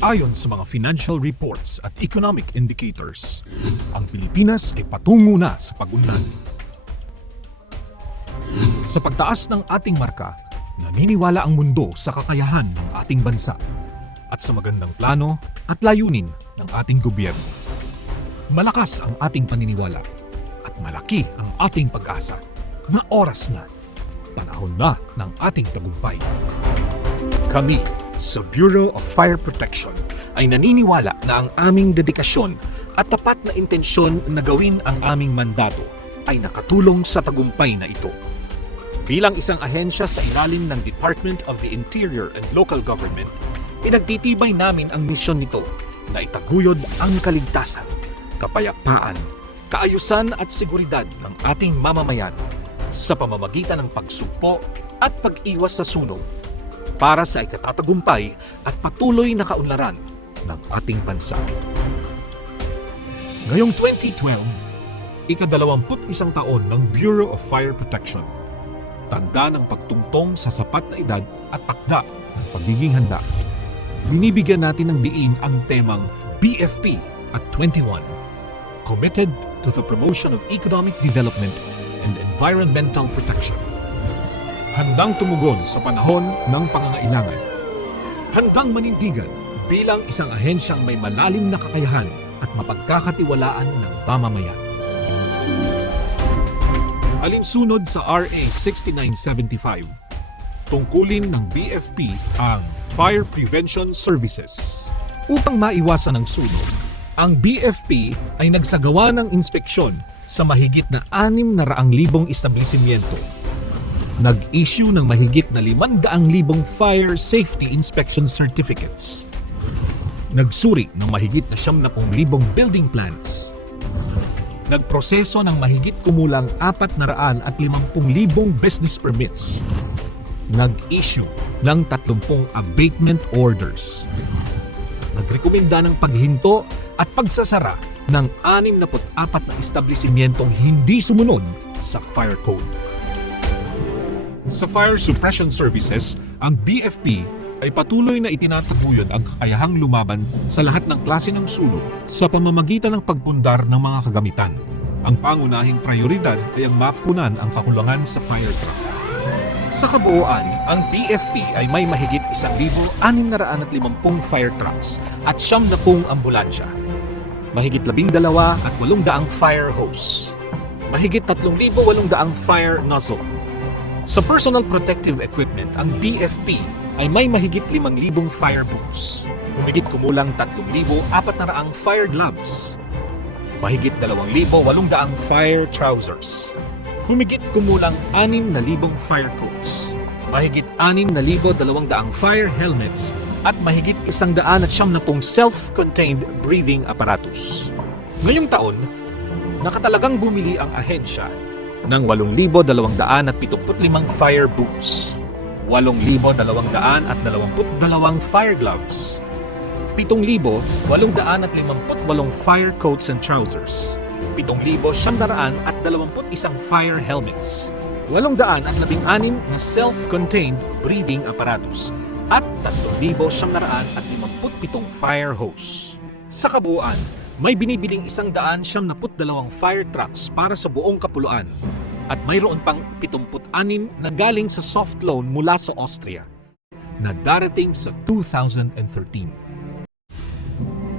Ayon sa mga financial reports at economic indicators, ang Pilipinas ay patungo na sa pag-unlad. Sa pagtaas ng ating marka, naniniwala ang mundo sa kakayahan ng ating bansa at sa magandang plano at layunin ng ating gobyerno. Malakas ang ating paniniwala at malaki ang ating pag-asa na oras na, panahon na ng ating tagumpay. Kami sa Bureau of Fire Protection ay naniniwala na ang aming dedikasyon at tapat na intensyon na gawin ang aming mandato ay nakatulong sa tagumpay na ito. Bilang isang ahensya sa ilalim ng Department of the Interior and Local Government, pinagtitibay namin ang misyon nito na itaguyod ang kaligtasan, kapayapaan, kaayusan at seguridad ng ating mamamayan sa pamamagitan ng pagsugpo at pag-iwas sa sunog para sa ikatatagumpay at patuloy na kaunlaran ng ating bansa. Ngayong 2012, ika-21 taon ng Bureau of Fire Protection, tanda ng pagtungtong sa sapat na edad at takda ng pagiging handa. Binibigyan natin ng diin ang temang BFP at 21, committed to the promotion of economic development and environmental protection. Handang tumugon sa panahon ng pangangailangan. Handang manindigan bilang isang ahensyang may malalim na kakayahan at mapagkakatiwalaan ng mamamayan. Alinsunod sa RA 6975, tungkulin ng BFP ang Fire Prevention Services. Upang maiwasan ang sunog, ang BFP ay nagsagawa ng inspeksyon sa mahigit na 600,000 establishmento. Nag-issue ng mahigit na 500,000 fire safety inspection certificates. Nagsuri ng mahigit na 70,000 building plans. Nagproseso ng mahigit kumulang 450,000 business permits. Nag-issue ng 30 abatement orders. Nagrekomenda ng paghinto at pagsasara ng 64 na establishmentong hindi sumunod sa fire code. Sa Fire Suppression Services, ang BFP ay patuloy na itinataguyod ang kakayahang lumaban sa lahat ng klase ng sunog sa pamamagitan ng pagpundar ng mga kagamitan. Ang pangunahing prioridad ay ang mapunan ang kakulangan sa fire truck. Sa kabuuan, ang BFP ay may mahigit 1,650 fire trucks at 70 ambulansya. Mahigit 12 at 800 fire hose. Mahigit 3,800 fire nozzle. Sa personal protective equipment, ang BFP ay may mahigit 5,000 fire boots, humigit kumulang 3,400 fire gloves, mahigit 2,800 fire trousers, humigit kumulang 6,000 fire coats, mahigit 6,200 fire helmets, at mahigit 170 self-contained breathing apparatus. Ngayong taon, nakatalagang bumili ang ahensya ng 8,275 fire boots, 8,222 fire gloves, 7,858 fire coats and trousers, 7,921 fire helmets, 816 na self-contained breathing apparatus, at 3,957 fire hose. Sa kabuuan, may binibiling 172 fire trucks para sa buong kapuluan at mayroon pang 76 na galing sa soft loan mula sa Austria na darating sa 2013.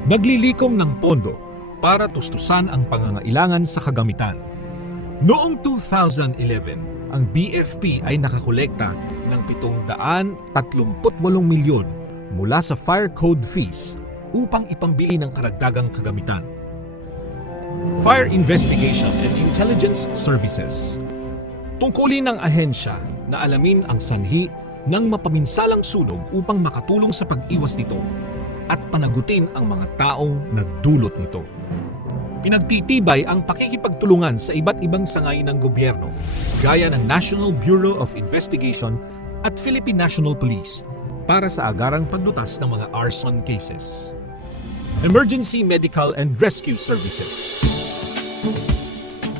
Naglilikom ng pondo para tustusan ang pangangailangan sa kagamitan. Noong 2011, ang BFP ay nakakolekta ng 738 milyon mula sa fire code fees upang ipambili ng karagdagang kagamitan. Fire Investigation and Intelligence Services. Tungkulin ng ahensya na alamin ang sanhi ng mapaminsalang sunog upang makatulong sa pag-iwas nito at panagutin ang mga taong nagdulot nito. Pinagtitibay ang pakikipagtulungan sa iba't ibang sangay ng gobyerno gaya ng National Bureau of Investigation at Philippine National Police para sa agarang paglutas ng mga arson cases. Emergency Medical and Rescue Services.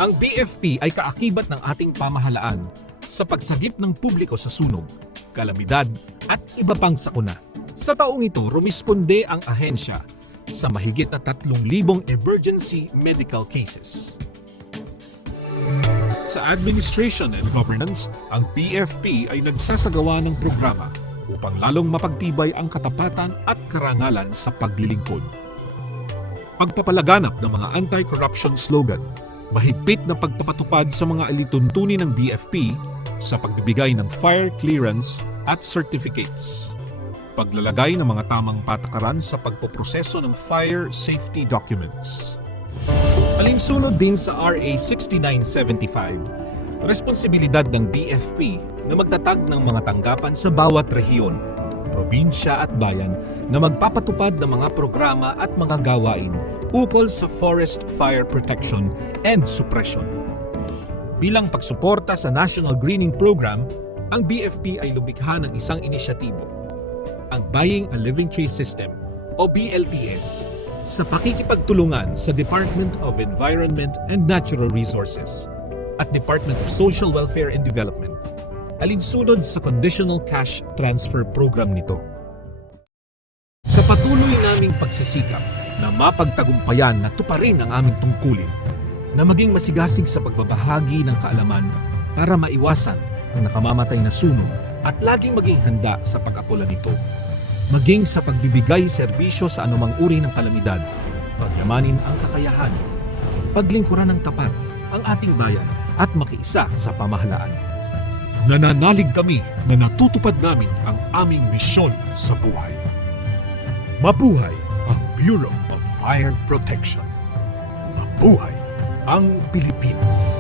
Ang BFP ay kaakibat ng ating pamahalaan sa pagsagip ng publiko sa sunog, kalamidad at iba pang sakuna Sa taong ito, rumisponde ang ahensya sa mahigit na 3,000 emergency medical cases. Sa administration and governance, ang BFP ay nagsasagawa ng programa upang lalong mapagtibay ang katapatan at karangalan sa paglilingkod. Pagpapalaganap ng mga anti-corruption slogan, mahigpit na pagpapatupad sa mga alituntunin ng BFP sa pagbibigay ng fire clearance at certificates, paglalagay ng mga tamang patakaran sa pagpoproseso ng fire safety documents. Alinsunod din sa RA 6975, responsibilidad ng BFP na magtatag ng mga tanggapan sa bawat rehiyon, probinsya at bayan na magpapatupad ng mga programa at mga gawain ukol sa forest fire protection and suppression. Bilang pagsuporta sa National Greening Program, ang BFP ay lumikha ng isang inisyatibo, ang Buying a Living Tree System o BLTS, sa pakikipagtulungan sa Department of Environment and Natural Resources at Department of Social Welfare and Development, alinsunod sa Conditional Cash Transfer Program nito. Sa patuloy naming pagsisikap na mapagtagumpayan na tuparin ang aming tungkulin, na maging masigasig sa pagbabahagi ng kaalaman para maiwasan ang nakamamatay na sunog at laging maging handa sa pag-apula nito, maging sa pagbibigay serbisyo sa anumang uri ng kalamidad, pagyamanin ang kakayahan, paglingkuran ng tapat ang ating bayan at makiisa sa pamahalaan. Nananalig kami na natutupad namin ang aming misyon sa buhay. Mabuhay ang Bureau of Fire Protection. Mabuhay ang Pilipinas.